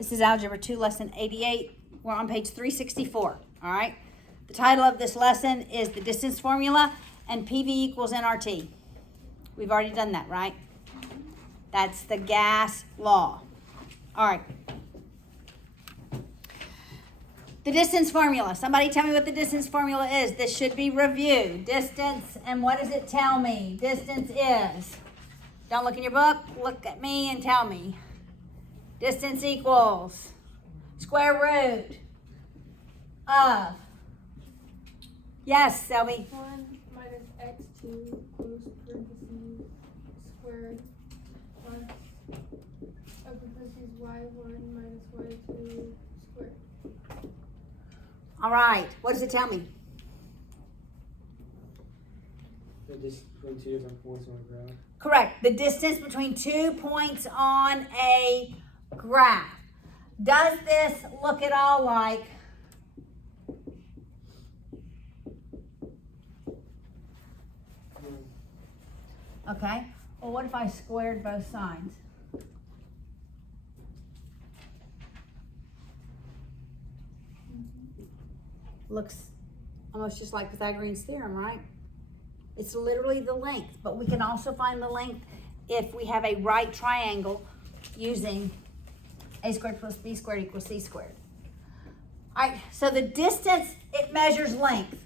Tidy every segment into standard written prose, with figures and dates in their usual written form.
This is Algebra 2, Lesson 88. We're on page 364, all right? The title of this lesson is the distance formula and PV equals nRT. We've already done that, right? That's the gas law. All right. The distance formula. Somebody tell me what the distance formula is. This should be review. Distance, and what does it tell me? Distance is. Don't look in your book. Look at me and tell me. Distance equals square root of. Yes, Selby. 1 minus x2 close parentheses squared plus open parentheses y1 minus y2 squared. All right. What does it tell me? The distance between two different points on the graph. Correct. The distance between 2 points on a graph. Does this look at all like okay? Well, what if I squared both sides? Looks almost just like Pythagorean's theorem, right? It's literally the length, but we can also find the length if we have a right triangle using a squared plus b squared equals c squared. All right, so the distance, it measures length.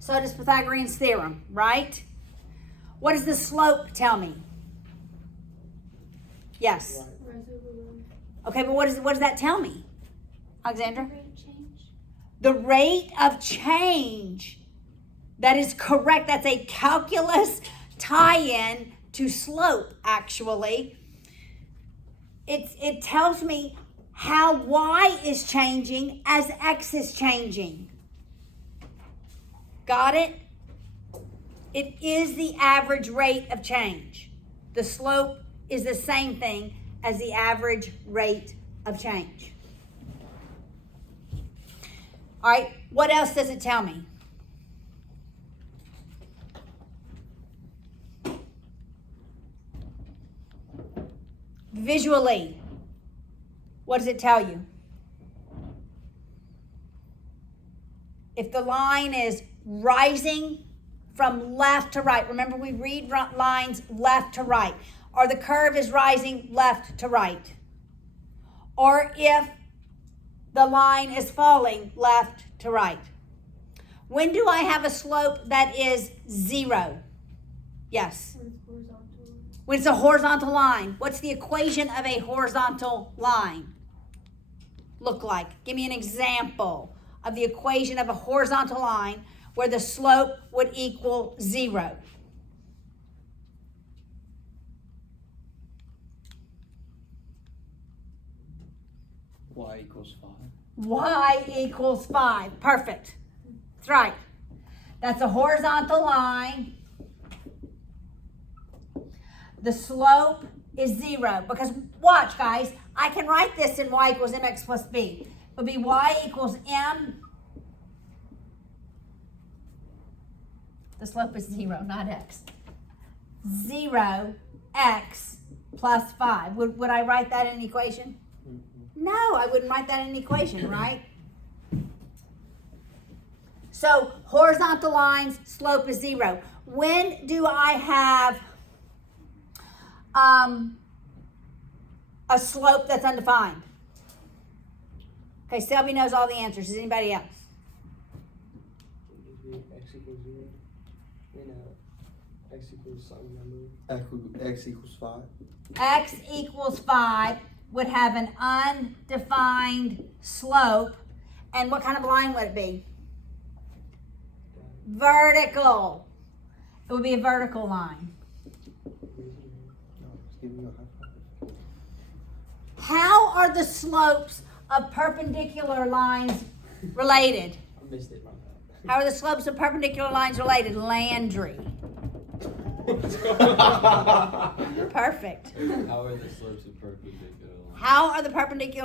So does Pythagorean's theorem, right? What does the slope tell me? Yes. Right. Rise over room. Okay, but what does that tell me? Alexandra? Rate of change. The rate of change. That is correct. That's a calculus tie-in to slope, actually. It tells me how y is changing as x is changing. Got it? It is the average rate of change. The slope is the same thing as the average rate of change. All right, what else does it tell me? Visually, what does it tell you? If the line is rising from left to right, remember we read lines left to right, or the curve is rising left to right, or if the line is falling left to right. When do I have a slope that is 0? Yes. When it's horizontal. When it's a horizontal line. What's the equation of a horizontal line look like? Give me an example of the equation of a horizontal line where the slope would equal 0. Y equals 5. Y equals 5. Perfect. That's right. That's a horizontal line. The slope is 0. Because watch, guys, I can write this in y equals mx plus b. It would be y equals m. The slope is 0, not x. 0 x plus 5. Would I write that in an equation? No, I wouldn't write that in an equation, right? So horizontal lines, slope is 0. When do I have a slope that's undefined? Okay, Selby knows all the answers. Does anybody else? X equals 0. X equals some number. X equals 5. X equals 5 would have an undefined slope. And what kind of line would it be? Vertical. It would be a vertical line. No, just give me a high five. How are the slopes of perpendicular lines related? I missed it, my bad. How are the slopes of perpendicular lines related? Landry. Perfect. How are the slopes of perpendicular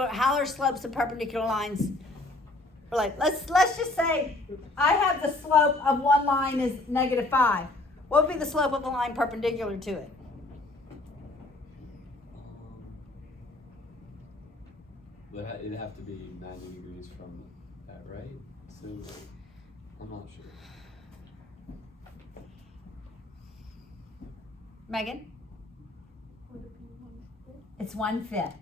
lines? How are slopes of perpendicular lines related? Let's just say I have the slope of one line is -5. What would be the slope of a line perpendicular to it? But it'd have to be 90 degrees from that, right? So, I'm not sure. Megan? Would it be 1/5? It's 1/5.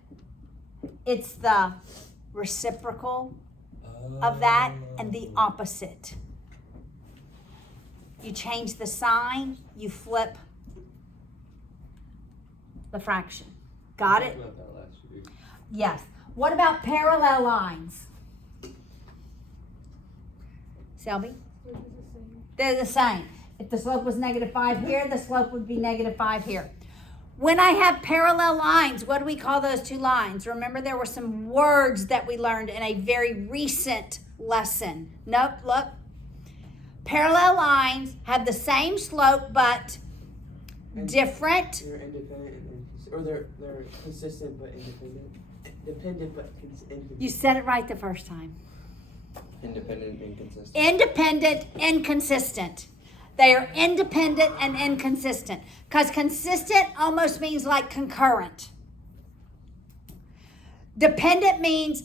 It's the reciprocal of that and the opposite. You change the sign, you flip the fraction. Got We it? talked about that last year. Yes. What about parallel lines? Selby? Which is the same. They're the same. If the slope was -5 here, the slope would be -5 here. When I have parallel lines, what do we call those two lines? Remember, there were some words that we learned in a very recent lesson. Nope, look. Parallel lines have the same slope, but And different. They're independent and or they're consistent but independent. Dependent but independent. You said it right the first time. Independent, inconsistent. Independent, inconsistent. They are independent and inconsistent. Because consistent almost means like concurrent. Dependent means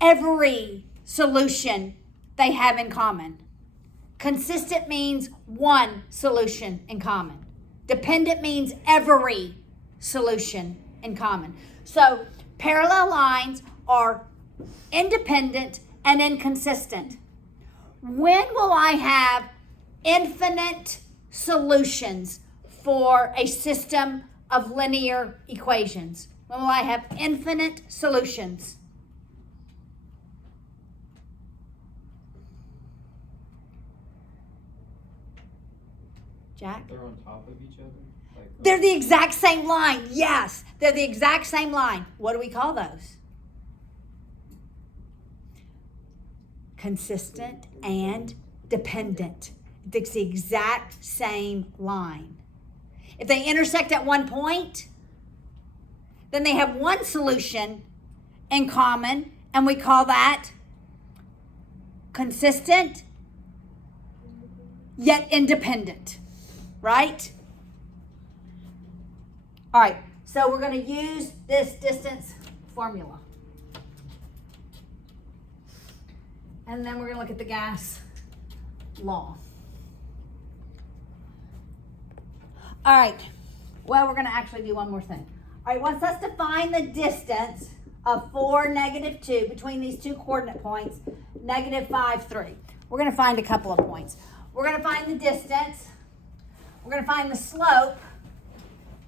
every solution they have in common. Consistent means one solution in common. Dependent means every solution in common. So parallel lines are independent and inconsistent. When will I have infinite solutions for a system of linear equations? When will I have infinite solutions? Jack? They're on top of each other? Like, They're the exact same line. Yes, they're the exact same line. What do we call those? Consistent and dependent. It's the exact same line. If they intersect at one point, then they have one solution in common, and we call that consistent yet independent, right? All right, so we're going to use this distance formula. And then we're going to look at the gas law. All right, well, we're going to actually do one more thing. All right, wants us to find the distance of 4, -2 between these two coordinate points, -5, 3. We're going to find a couple of points. We're going to find the distance. We're going to find the slope.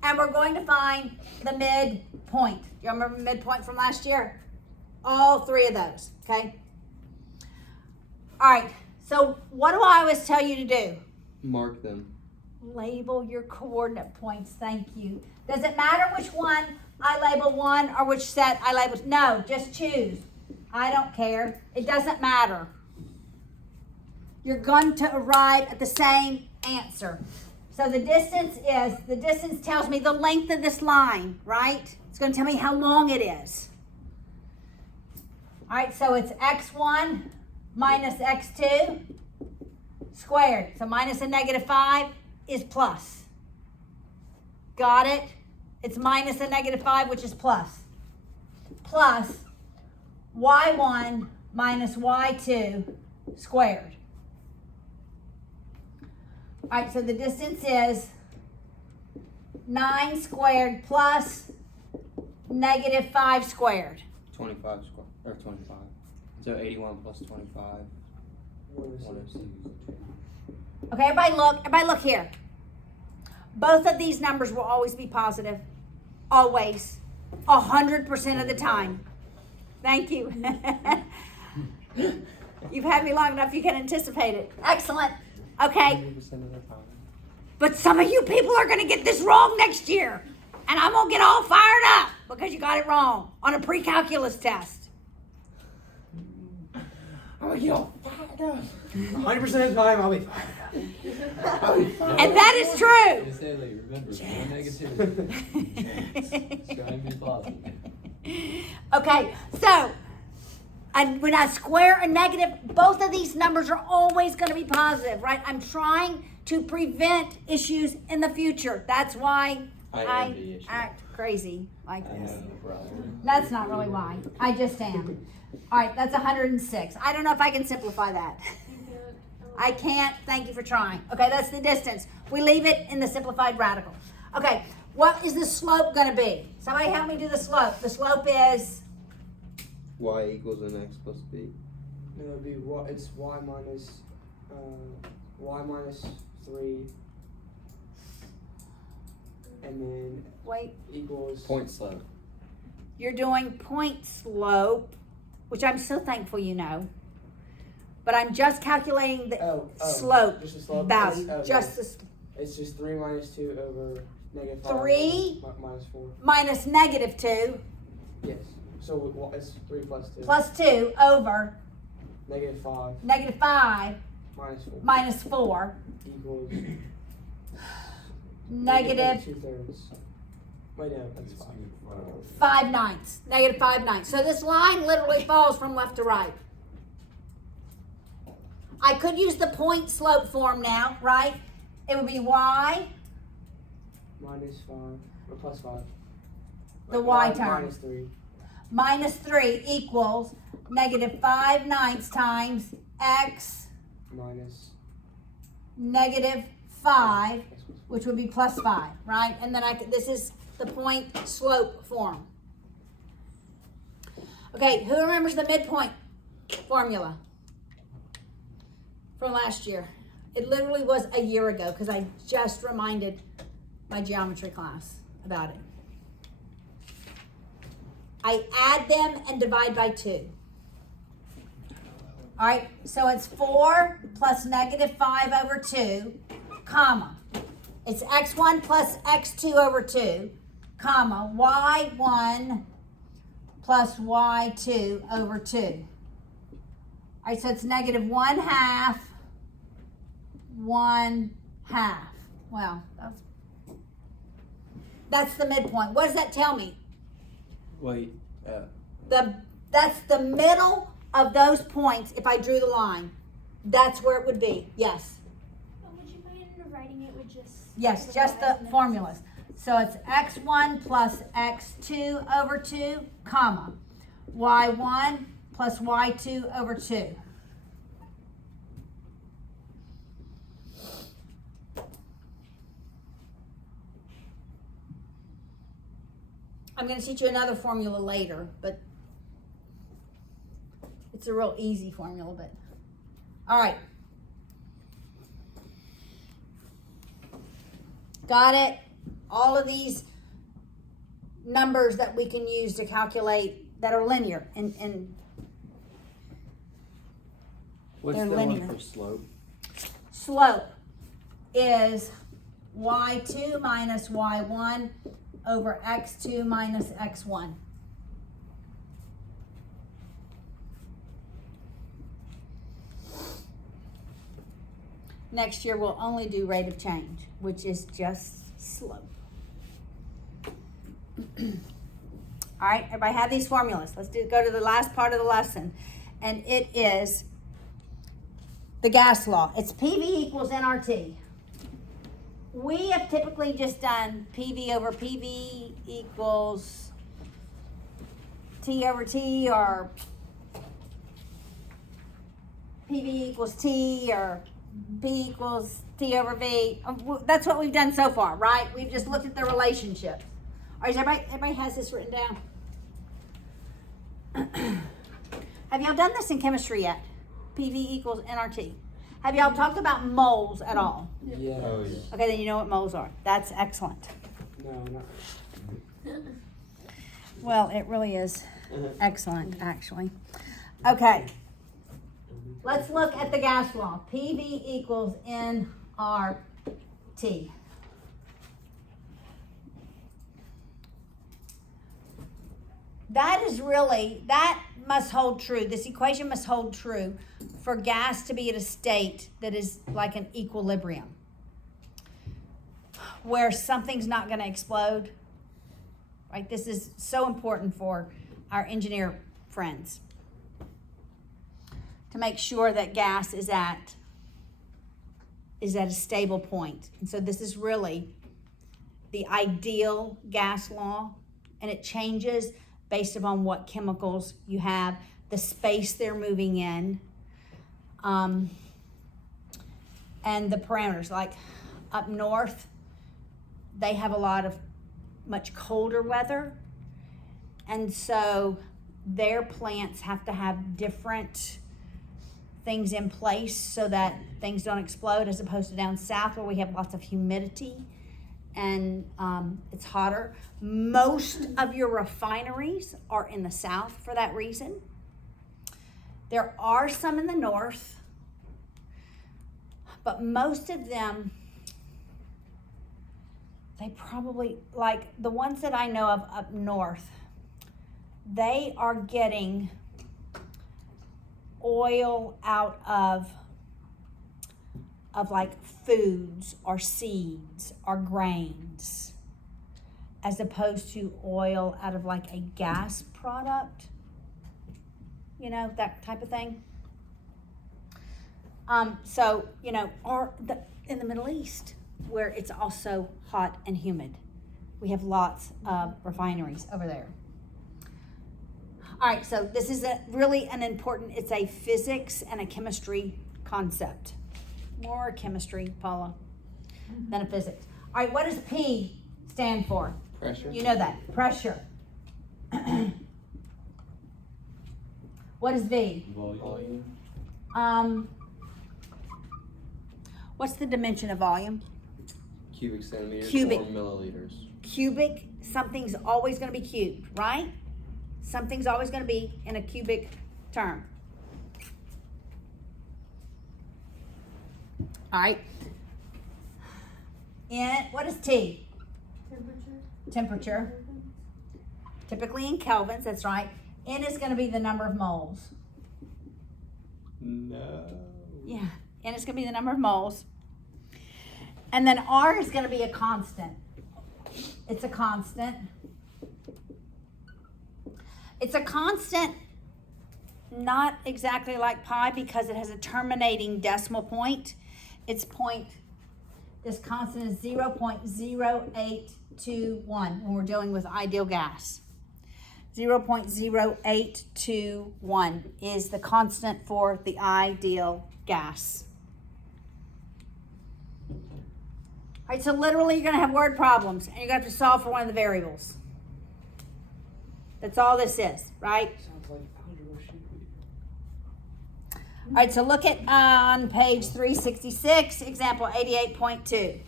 And we're going to find the midpoint. You remember midpoint from last year? All three of those, okay? All right, so what do I always tell you to do? Mark them. Label your coordinate points, thank you. Does it matter which one I label one or which set I label? No, just choose. I don't care. It doesn't matter. You're going to arrive at the same answer. So the distance tells me the length of this line, right? It's going to tell me how long it is. All right, so it's x1 minus x2 squared. So minus a -5 is plus. Got it? It's minus a -5, which is plus. Plus y1 minus y2 squared. All right, so the distance is 9 squared plus -5 squared. 25 square, or 25. So 81 plus 25. 106. Okay, everybody look here. Both of these numbers will always be positive. Always. 100% of the time. Thank you. You've had me long enough you can anticipate it. Excellent. Okay. 100% of the time. But some of you people are going to get this wrong next year. And I'm going to get all fired up because you got it wrong on a pre-calculus test. I'm gonna get all fired up. 100% of the time I'll be fired up. And that is true. They say, like, remember, no negativity. Try and be positive. Okay, so and when I square a negative, both of these numbers are always going to be positive, right? I'm trying to prevent issues in the future. That's why I envy you. act crazy like I this. know, brother. That's not really why. I just am. All right, that's 106. I don't know if I can simplify that. I can't. Thank you for trying. Okay, that's the distance. We leave it in the simplified radical. Okay, what is the slope going to be? Somebody help me do the slope. The slope is Y equals an x plus b. No, it'd be it's y minus 3, and then wait. equals Point slope. You're doing point slope, which I'm so thankful you know. But I'm just calculating the slope just the slope. value. It's, Just the it's just 3 minus 2 over negative 5 3 minus 4. minus negative 2 Yes. So it's 3 plus 2. plus 2 over Negative 5 negative 5 minus 4 minus 4 equals negative 2/3. Wait, no, that's 5. 5/9. Negative 5/9. So this line literally falls from left to right. I could use the point slope form now, right? It would be y, Minus 5 or plus 5. the y term, Minus 3. minus 3 equals negative 5/9 times x Minus negative 5, x plus which would be plus 5, right? And then this is the point slope form. Okay, who remembers the midpoint formula from last year? It literally was a year ago because I just reminded my geometry class about it. I add them and divide by 2. All right, so it's 4 plus negative 5 over 2, comma. It's x1 plus x2 over 2, comma, y1 plus y2 over 2. All right, so it's negative 1/2, 1/2. Well, that's the midpoint. What does that tell me? Wait, That's the middle of those points. If I drew the line, that's where it would be. Yes. Would you mind writing it with just? Yes, just the formulas. So it's x1 plus x2 over 2, comma, y1 plus y2 over 2. I'm going to teach you another formula later, but it's a real easy formula, but all right. Got it? All of these numbers that we can use to calculate that are linear and what's They're the linear. one for slope? slope is y2 minus y1 over x2 minus x1. Next year we'll only do rate of change, which is just slope. All right, everybody have these formulas. Let's go to the last part of the lesson. And it is the gas law. It's PV equals nRT. We have typically just done PV over PV equals T over T, or PV equals T, or P equals T over V. That's what we've done so far, right? We've just looked at the relationships. All right, everybody has this written down. Have y'all done this in chemistry yet? PV equals nRT. Have y'all talked about moles at all? Yeah. Oh, yeah. Okay, then you know what moles are. That's excellent. No, not. Well, it really is excellent, actually. Okay, let's look at the gas law. PV equals nRT. That must hold true. This equation must hold true for gas to be at a state that is like an equilibrium, where something's not going to explode. Right? This is so important for our engineer friends to make sure that gas is at a stable point. And so this is really the ideal gas law, and it changes based upon what chemicals you have, the space they're moving in, and the parameters. Like up north, they have a lot of much colder weather, and so their plants have to have different things in place so that things don't explode, as opposed to down south where we have lots of humidity and it's hotter. Most of your refineries are in the south for that reason. There are some in the north, but most of them, they probably, like the ones that I know of up north, they are getting oil out of like foods or seeds or grains, as opposed to oil out of like a gas product, you know, that type of thing. So, you know, or in the Middle East, where it's also hot and humid, we have lots of refineries over there. All right, so this is really an important, it's a physics and a chemistry concept. More chemistry, Paula, than a physics. All right, what does P stand for? Pressure. You know that, pressure. What is V? Volume. What's the dimension of volume? Cubic centimeters Cubic. or milliliters. Cubic, something's always gonna be cubed, right? Something's always gonna be in a cubic term. All right. What is T? Temperature. Typically in kelvins, that's right. N is gonna be the number of moles. No. Yeah, N is gonna be the number of moles. And then R is gonna be a constant. It's a constant. It's a constant, not exactly like pi because it has a terminating decimal point. This constant is 0.0821 when we're dealing with ideal gas. 0.0821 is the constant for the ideal gas. All right, so literally you're gonna have word problems and you're gonna have to solve for one of the variables. That's all this is, right? Sounds like algebra should be. All right, so look at on page 366, example 88.2.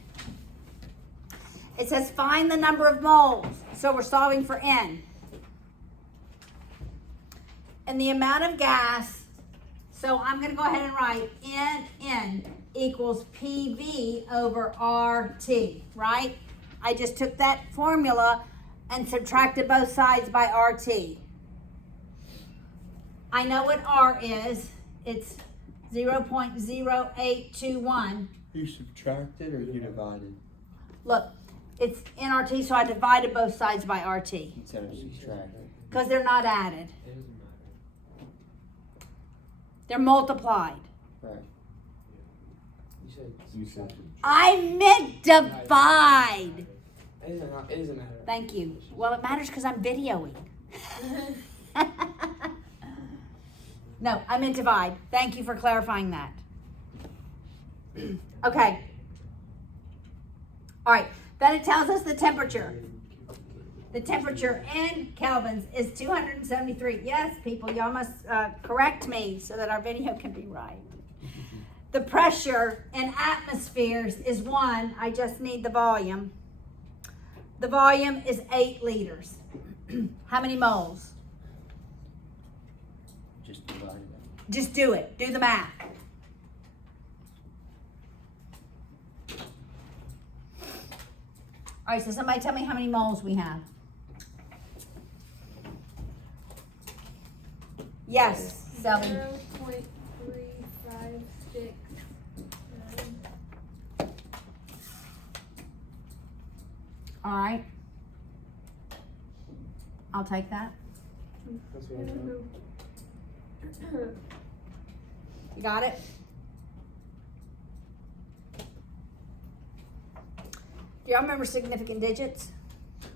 It says find the number of moles. So we're solving for N. And the amount of gas, so I'm going to go ahead and write N equals PV over RT, right? I just took that formula and subtracted both sides by RT. I know what R is. It's 0.0821. You subtracted or you divided? Look, it's NRT, so I divided both sides by RT Instead of subtracting. because they're not added. It doesn't matter. They're multiplied. Right. You said. I meant divide. It doesn't matter. Thank you. Well, it matters because I'm videoing. No, I meant divide. Thank you for clarifying that. Okay. All right. Then it tells us the temperature. The temperature in kelvins is 273. Yes, people, y'all must correct me so that our video can be right. The pressure in atmospheres is 1. I just need the volume. The volume is 8 liters. How many moles? Just divided it. Just do it. Do the math. All right, so somebody tell me how many moles we have. Yes, 7. 0.356. All right. I'll take that. That's what I know. You got it? Do y'all remember significant digits?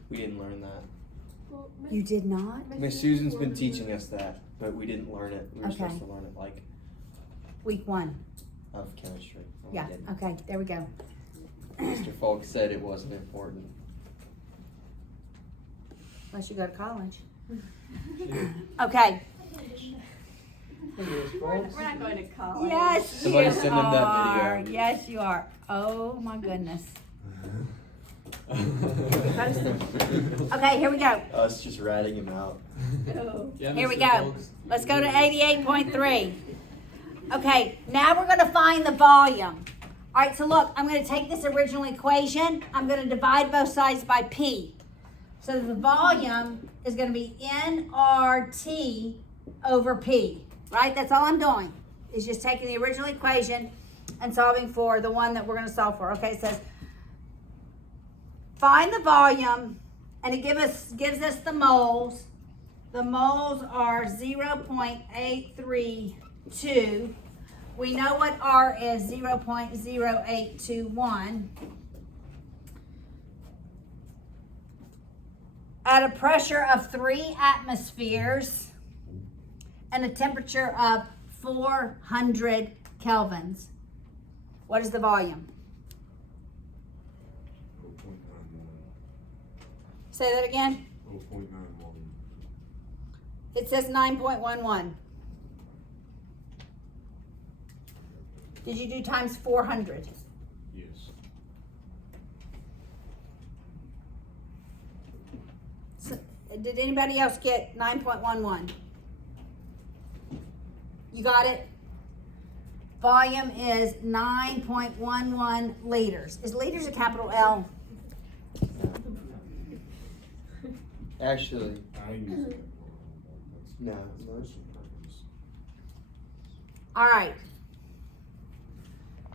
We didn't learn that. Well, You did not? Miss Susan's been teaching us that, but we didn't learn it. We were Okay. supposed to learn it like Week 1. of chemistry. and we Yeah, didn't. okay, there we go. Mr. Falk said it wasn't important. Unless you go to college. Okay. It is, We're folks. not going to college. Yes, Somebody you send him that are. video. Yes, you are. Oh my goodness. Okay, here we go. Us just ratting him out. Oh. Yeah, Here we Mr. go. Folks. Let's go to 88.3. Okay, now we're gonna find the volume. All right, so look, I'm gonna take this original equation. I'm gonna divide both sides by P. So the volume is gonna be nRT over P, right? That's all I'm doing, is just taking the original equation and solving for the one that we're gonna solve for. Okay, it says, find the volume, and it gives us the moles. The moles are 0.832. We know what R is, 0.0821. At a pressure of 3 atmospheres and a temperature of 400 kelvins. What is the volume? Say that again. 0.91. It says 9.11. Did you do times 400? Yes. So, did anybody else get 9.11? You got it? Volume is 9.11 liters. Is liters a capital L? Actually, I use it. no. That's purpose. All right.